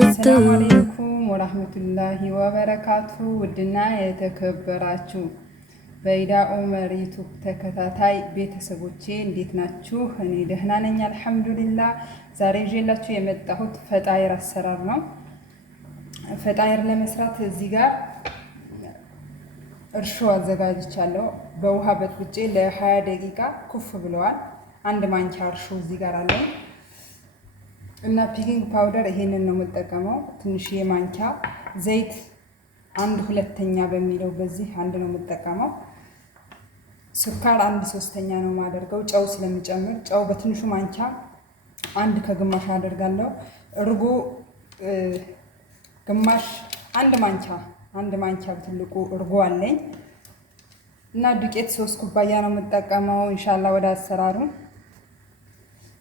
አሰላሙ አለይኩም ወራህመቱላሂ ወበረካቱ። ውድና የተከበራችሁ በኢዳ ኡመር ዩቲዩብ ተከታታይ ቤተሰቦቼ እንዴት ናችሁ? እኔ ደህና ነኝ አልሐምዱሊላህ። ዛሬ ይዤላችሁ የመጣሁት ፈጣይር አሰራር ነው። ፈጣይር ለመስራት እዚህ ጋር እርሾ አዘጋጅቻለሁ። በውሃ በጥብጬ ለ20 ደቂቃ ኩፍ ብለዋል። አንድ ማንኪያ እርሾ እዚህ ጋር አለ እና ፒኪንግ ፓውደር ይሄንን ነው የምጠቀመው። ትንሽዬ ማንኪያ ዘይት 1/2 በሚለው በዚህ አንድ ነው የምጠቀመው። ስኳር 1/3 ነው የማደርገው። ጨው ስለሚጨምር ጨው በትንሹ ማንኪያ 1 ከግማሽ አደርጋለሁ። እርጎ ግማሽ 1 ማንኪያ በትልቁ እርጎ አለኝ እና ዱቄት 3 ኩባያ ነው የምጠቀመው። ኢንሻአላህ ወደ አሰራሩ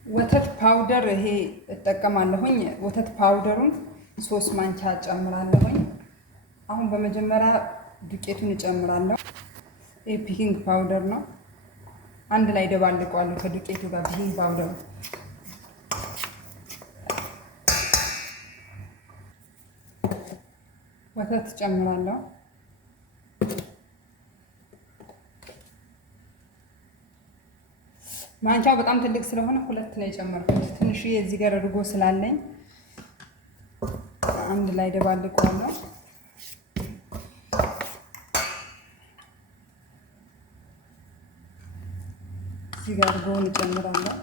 ወተት ፓውደር ይሄ እጠቀማለሁኝ። ወተት ፓውደሩን 3 ማንኪያ ጨምራለሁኝ። አሁን በመጀመሪያ ዱቄቱን እጨምራለሁ። ይሄ ፒኪንግ ፓውደር ነው። አንድ ላይ ደባልቀዋለሁ ከዱቄቱ ጋር ፒኪንግ ፓውደሩ። ወተት ጨምራለሁ። ማንኪያው በጣም ትልቅ ስለሆነ 2 ነው የጨመርኩት። ትንሽዬ እዚህ ጋር እርጎ ስላለኝ አንድ ላይ ደባልቀዋለሁ። እዚህ ጋር እርጎውን እጨምራለሁ።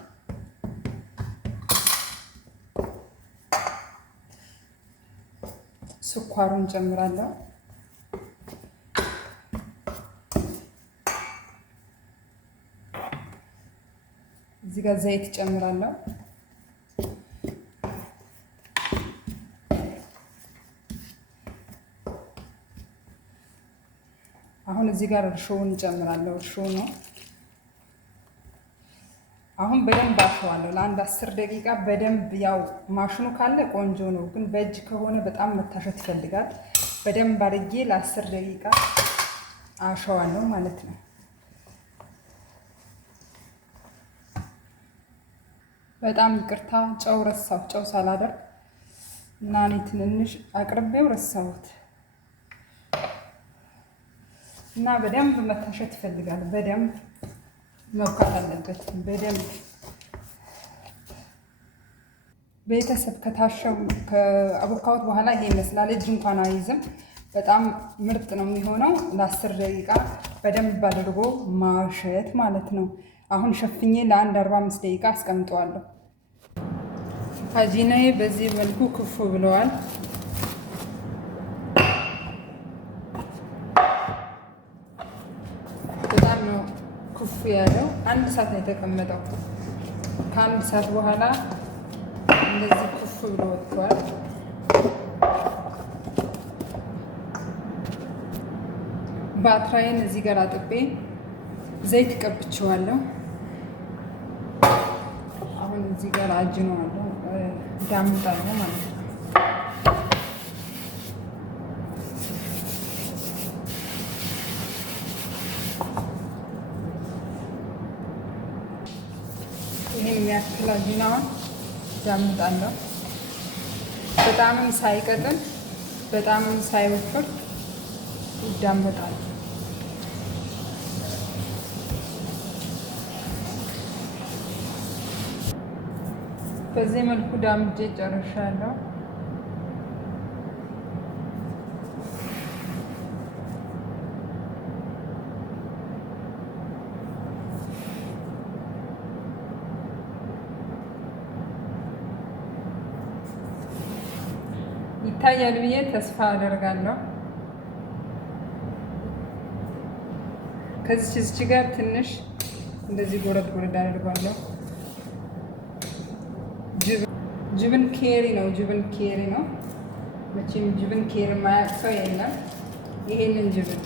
ስኳሩን ጨምራለሁ። እዚህ ጋር ዘይት ጨምራለሁ። አሁን እዚህ ጋር እርሾውን ጨምራለሁ። እርሾ ነው። አሁን በደንብ አሸዋለሁ ለአንድ 10 ደቂቃ በደንብ። ያው ማሽኑ ካለ ቆንጆ ነው፣ ግን በእጅ ከሆነ በጣም መታሸት ይፈልጋል። በደንብ አድርጌ ለ10 ደቂቃ አሸዋለሁ ማለት ነው። በጣም ይቅርታ ጨው ረሳሁ። ጨው ሳላደርግ እና እኔ ትንንሽ አቅርቤው ረሳሁት እና በደንብ መታሸት ይፈልጋል። በደንብ መብካት አለበት። በደንብ ቤተሰብ ከታሸው ከአቦካውት በኋላ ይሄ ይመስላል። እጅ እንኳን አይዝም። በጣም ምርጥ ነው የሚሆነው። ለ10 ደቂቃ በደንብ አድርጎ ማሸት ማለት ነው። አሁን ሸፍኜ ለአንድ 45 ደቂቃ አስቀምጠዋለሁ። አጂናዬ በዚህ መልኩ ክፉ ብለዋል። በጣም ነው ክፉ ያለው። 1 ሰዓት ነው የተቀመጠው። ከ1 ሰዓት በኋላ እንደዚህ ክፉ ብሎ ወጥቷል። ባትራዬን እዚህ ጋር አጥቤ ዘይት ቀብቼዋለሁ። አሁን እዚህ ጋር አጅነዋለሁ፣ ዳምጣለሁ ማለት ነው። ይሄን የሚያክል አጅናውን ዳምጣለሁ። በጣምም ሳይቀጥን በጣምም ሳይወፍር ይዳመጣል። በዚህ መልኩ ዳምጬ ጨርሻለሁ። ይታያል ብዬ ተስፋ አደርጋለሁ። ከዚች ጋር ትንሽ እንደዚህ ጎረድ ጎረድ አደርጋለሁ። ጅብን ኬሪ ነው። መቼም ጅብን ኬሪ የማያውቅ ሰው የለም። ይሄንን ጅብን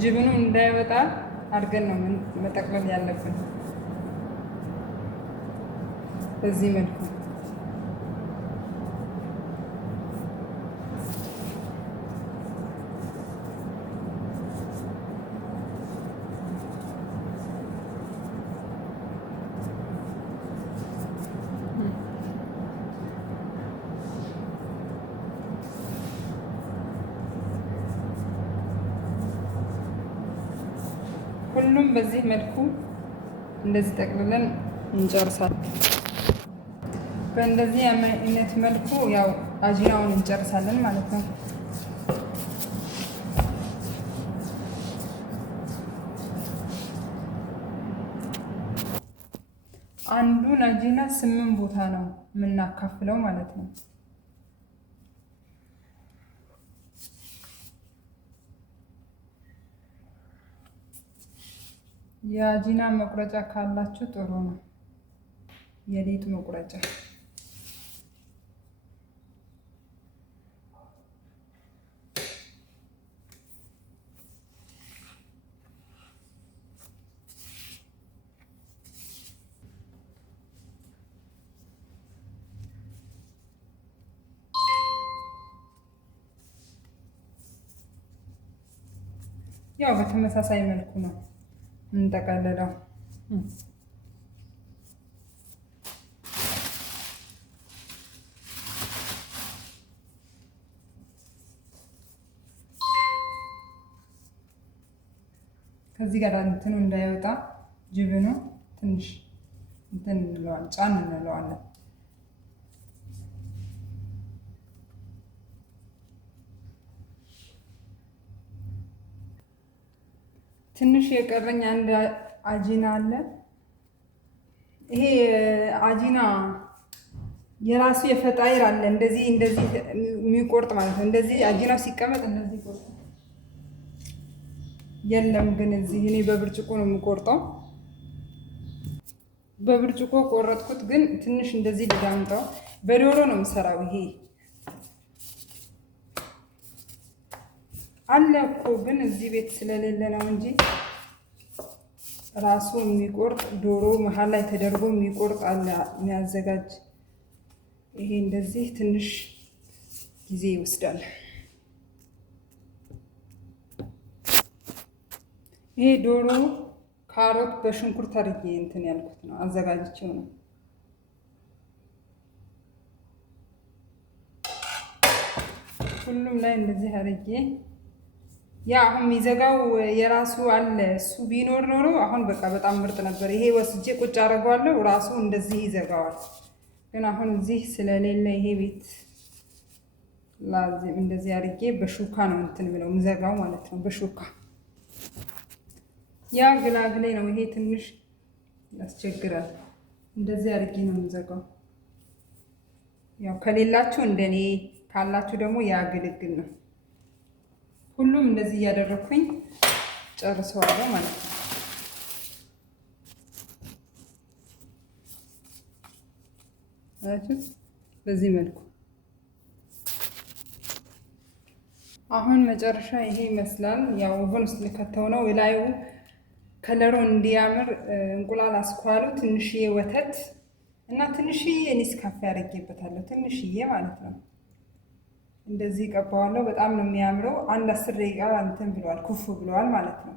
ጅብኑ እንዳይወጣ አድርገን ነው መጠቅለል ያለብን በዚህ መልኩ። ሁሉም በዚህ መልኩ እንደዚህ ጠቅልለን እንጨርሳለን። በእንደዚህ አይነት መልኩ ያው አጂናውን እንጨርሳለን ማለት ነው። አንዱን አጂና 8 ቦታ ነው የምናካፍለው ማለት ነው። የአጂና መቁረጫ ካላችሁ ጥሩ ነው። የሊጥ መቁረጫ ያው በተመሳሳይ መልኩ ነው እንጠቀልለው። ከዚህ ጋር እንትኑ እንዳይወጣ ጅብኑ ትንሽ እንትን እንለዋለን፣ ጫን እንለዋለን። ትንሽ የቀረኝ አንድ አጂና አለ። ይሄ አጂና የራሱ የፈጣይር አለ፣ እንደዚህ የሚቆርጥ ማለት ነው። እንደዚህ አጂናው ሲቀመጥ እንደዚህ ቆርጥ የለም። ግን እዚህ እኔ በብርጭቆ ነው የምቆርጠው። በብርጭቆ ቆረጥኩት፣ ግን ትንሽ እንደዚህ ልዳምጠው። በዶሮ ነው የምሰራው። ይሄ አለ እኮ ግን እዚህ ቤት ስለሌለ ነው እንጂ ራሱ የሚቆርጥ ዶሮ መሀል ላይ ተደርጎ የሚቆርጥ አለ የሚያዘጋጅ። ይሄ እንደዚህ ትንሽ ጊዜ ይወስዳል። ይሄ ዶሮ ካሮት በሽንኩርት አድርጌ እንትን ያልኩት ነው፣ አዘጋጅቼው ነው። ሁሉም ላይ እንደዚህ አድርጌ ያ አሁን የሚዘጋው የራሱ አለ። እሱ ቢኖር ኖሮ አሁን በቃ በጣም ምርጥ ነበር። ይሄ ወስጄ ቁጭ አደርገዋለሁ፣ ራሱ እንደዚህ ይዘጋዋል። ግን አሁን እዚህ ስለሌለ ይሄ ቤት ላዚም እንደዚህ አድርጌ በሹካ ነው እንትን ብለው ምዘጋው ማለት ነው። በሹካ ያ ግላግሌ ነው። ይሄ ትንሽ ያስቸግራል። እንደዚህ አድርጌ ነው የምዘጋው። ያው ከሌላችሁ እንደኔ ካላችሁ ደግሞ ያ ግልግል ነው። ሁሉም እንደዚህ እያደረኩኝ ጨርሰዋለሁ ማለት ነው። በዚህ መልኩ አሁን መጨረሻ ይሄ ይመስላል። ያው ኦቨን ውስጥ ልከተው ነው። ላዩ ከለሩን እንዲያምር እንቁላል አስኳሉ፣ ትንሽዬ ወተት እና ትንሽዬ ኔስካፌ አድርጌበታለሁ። ትንሽዬ ማለት ነው። እንደዚህ ቀባዋለሁ። በጣም ነው የሚያምረው። አንድ 10 ደቂቃ እንትን ብለዋል፣ ኩፍ ብለዋል ማለት ነው።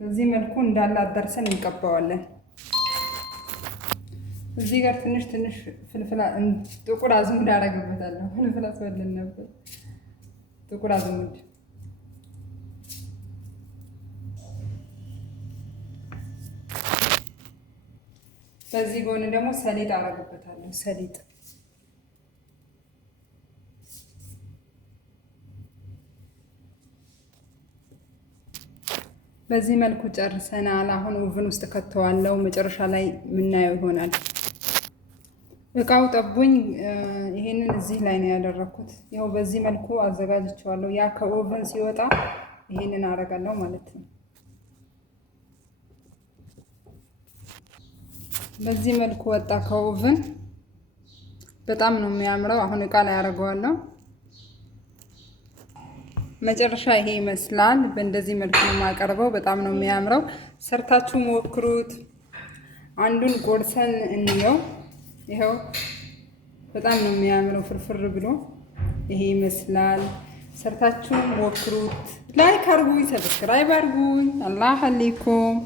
በዚህ መልኩ እንዳለ አዳርሰን እንቀባዋለን። እዚህ ጋር ትንሽ ፍልፍላ ጥቁር አዝሙድ አደርግበታለሁ። ፍልፍላ አስወልን ነበር፣ ጥቁር አዝሙድ። በዚህ ጎን ደግሞ ሰሊጥ አደርግበታለሁ። ሰሊጥ በዚህ መልኩ ጨርሰናል። አሁን ኦቨን ውስጥ ከተዋለው መጨረሻ ላይ የምናየው ይሆናል። እቃው ጠቦኝ ይሄንን እዚህ ላይ ነው ያደረኩት። ያው በዚህ መልኩ አዘጋጅቼዋለሁ። ያ ከኦቨን ሲወጣ ይሄንን አደርጋለሁ ማለት ነው። በዚህ መልኩ ወጣ ከኦቨን። በጣም ነው የሚያምረው። አሁን እቃ ላይ አደርገዋለሁ። መጨረሻ ይሄ ይመስላል። በእንደዚህ መልኩ ነው የማቀርበው። በጣም ነው የሚያምረው። ሰርታችሁ ሞክሩት። አንዱን ቆርሰን እንየው። ይኸው በጣም ነው የሚያምረው። ፍርፍር ብሎ ይሄ ይመስላል። ሰርታችሁ ሞክሩት። ላይክ አርጉኝ፣ ሰብስክራይብ አርጉኝ። አላህ አለይኩም